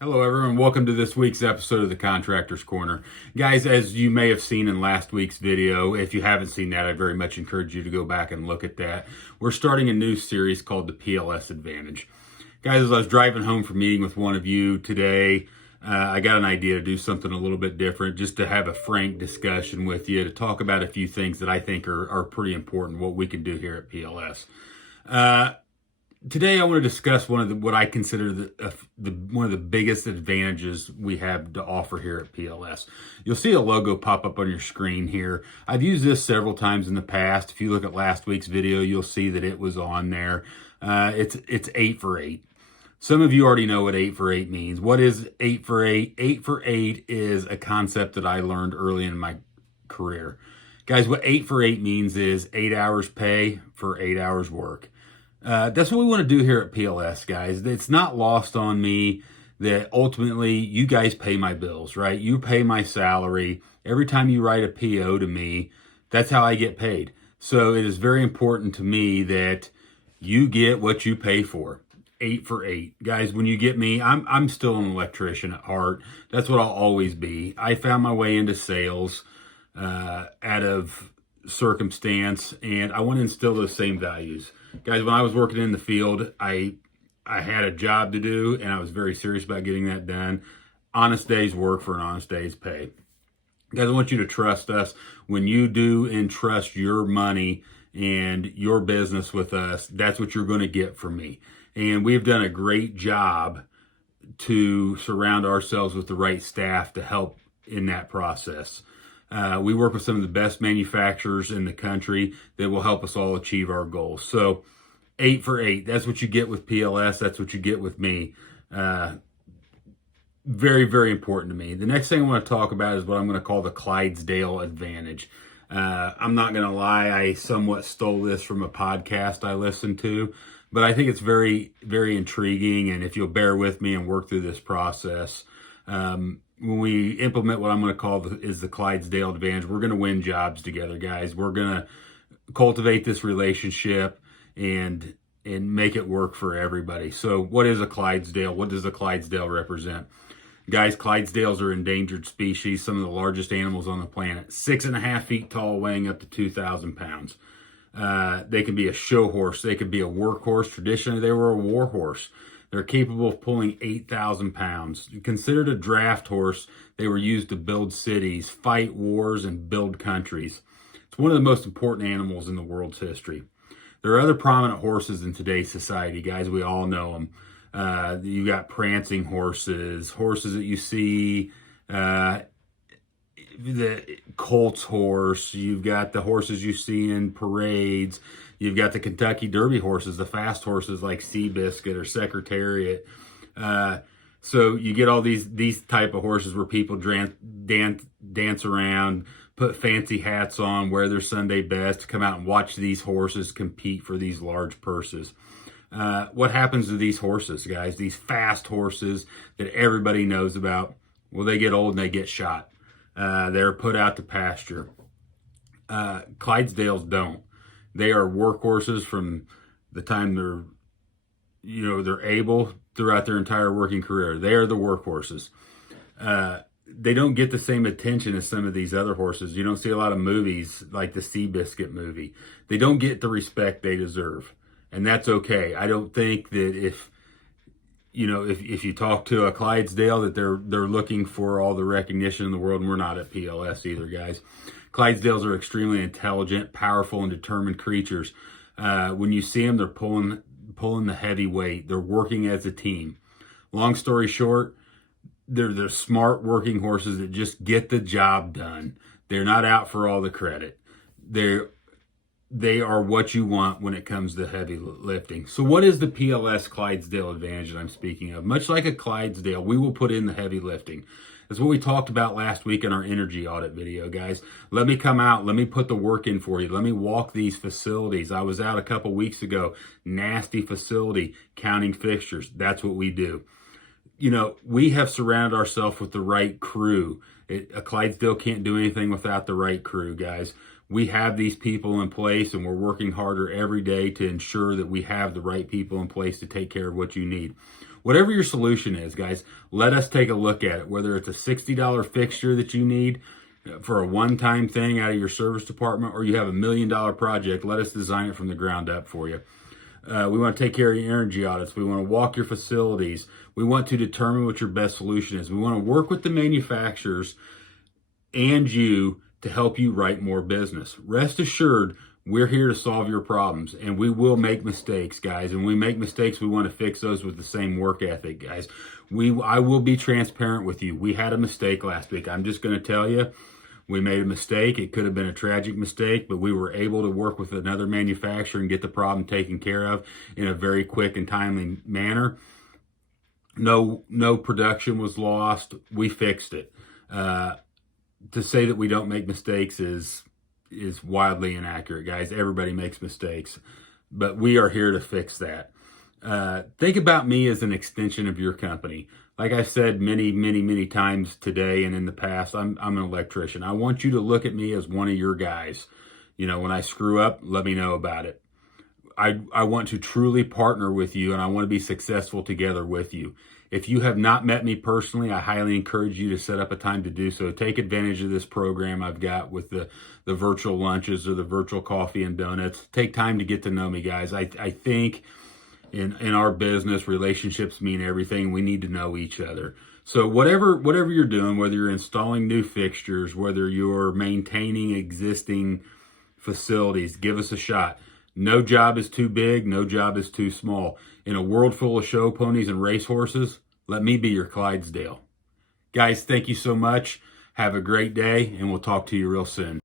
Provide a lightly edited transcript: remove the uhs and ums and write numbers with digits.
Hello, everyone. Welcome to this week's episode of the Contractors Corner. Guys, as you may have seen in last week's video, if you haven't seen that, I very much encourage you to go back and look at that. We're starting a new series called the PLS Advantage. Guys, as I was driving home from meeting with one of you today, I got an idea to do something a little bit different, just to have a frank discussion with you, to talk about a few things that I think are pretty important, what we can do here at PLS. Today, I want to discuss what I consider one of the biggest advantages we have to offer here at PLS. You'll see a logo pop up on your screen here. I've used this several times in the past. If you look at last week's video, you'll see that it was on there. It's 8 for 8. Some of you already know what 8 for 8 means. What is 8 for 8? 8 for 8 is a concept that I learned early in my career. Guys, what 8 for 8 means is 8 hours pay for 8 hours work. That's what we want to do here at PLS, guys. It's not lost on me that ultimately you guys pay my bills, right? You pay my salary. Every time you write a PO to me, that's how I get paid. So it is very important to me that you get what you pay for. 8 for 8. Guys, when you get me, I'm still an electrician at heart. That's what I'll always be. I found my way into sales out of circumstance, and I want to instill those same values. Guys, when I was working in the field, I had a job to do, and I was very serious about getting that done. Honest day's work for an honest day's pay. Guys, I want you to trust us. When you do entrust your money and your business with us, that's what you're going to get from me. And we've done a great job to surround ourselves with the right staff to help in that process. We work with some of the best manufacturers in the country that will help us all achieve our goals. So 8 for 8, that's what you get with PLS. That's what you get with me. Very, very important to me. The next thing I want to talk about is what I'm going to call the Clydesdale advantage. I'm not going to lie, I somewhat stole this from a podcast I listened to, but I think it's very, very intriguing. And if you'll bear with me and work through this process, when we implement what I'm going to call the Clydesdale advantage, we're going to win jobs together, guys. We're going to cultivate this relationship and make it work for everybody. So what is a Clydesdale? What does a Clydesdale represent? Guys, Clydesdales are endangered species, some of the largest animals on the planet. 6.5 feet tall, weighing up to 2,000 pounds. They can be a show horse. They could be a workhorse. Traditionally, they were a war horse. They're capable of pulling 8,000 pounds. Considered a draft horse, they were used to build cities, fight wars, and build countries. It's one of the most important animals in the world's history. There are other prominent horses in today's society, guys. We all know them. You got prancing horses that you see, the Colts horse. You've got the horses you see in parades. You've got the Kentucky Derby horses, the fast horses like Seabiscuit or Secretariat. So you get all these type of horses where people dance around, put fancy hats on, wear their Sunday best, come out and watch these horses compete for these large purses. What happens to these horses, guys? These fast horses that everybody knows about, well, they get old and they get shot. They're put out to pasture. Clydesdales don't. They are workhorses from the time they're able throughout their entire working career. They are the workhorses. They don't get the same attention as some of these other horses. You don't see a lot of movies like the Seabiscuit movie. They don't get the respect they deserve, and that's okay. I don't think that if you talk to a Clydesdale that they're looking for all the recognition in the world, and we're not at PLS either, guys. Clydesdales are extremely intelligent, powerful, and determined creatures. When you see them, they're pulling the heavy weight. They're working as a team. Long story short, they're smart working horses that just get the job done. They're not out for all the credit. They are what you want when it comes to heavy lifting. So what is the PLS Clydesdale advantage that I'm speaking of? Much like a Clydesdale, we will put in the heavy lifting. That's what we talked about last week in our energy audit video, guys. Let me come out. Let me put the work in for you. Let me walk these facilities. I was out a couple weeks ago. Nasty facility, counting fixtures. That's what we do. We have surrounded ourselves with the right crew. A Clydesdale can't do anything without the right crew, guys. We have these people in place, and we're working harder every day to ensure that we have the right people in place to take care of what you need. Whatever your solution is, guys, let us take a look at it. Whether it's a $60 fixture that you need for a one-time thing out of your service department, or you have $1 million project, let us design it from the ground up for you. We want to take care of your energy audits. We want to walk your facilities. We want to determine what your best solution is. We want to work with the manufacturers and you to help you write more business. Rest assured, we're here to solve your problems, and we will make mistakes, guys. And when we make mistakes, we want to fix those with the same work ethic, guys. I will be transparent with you. We had a mistake last week. I'm just going to tell you, we made a mistake. It could have been a tragic mistake, but we were able to work with another manufacturer and get the problem taken care of in a very quick and timely manner. No production was lost. We fixed it. To say that we don't make mistakes is wildly inaccurate, guys. Everybody makes mistakes, but we are here to fix that. Think about me as an extension of your company. Like I said many times today and in the past, I'm an electrician. I want you to look at me as one of your guys. You know, when I screw up, let me know about it. I want to truly partner with you, and I want to be successful together with you. If you have not met me personally, I highly encourage you to set up a time to do so. Take advantage of this program I've got with the virtual lunches or the virtual coffee and donuts. Take time to get to know me, guys. I think in our business, relationships mean everything. We need to know each other. So whatever you're doing, whether you're installing new fixtures, whether you're maintaining existing facilities, give us a shot. No job is too big. No job is too small. In a world full of show ponies and racehorses, let me be your Clydesdale. Guys, thank you so much. Have a great day, and we'll talk to you real soon.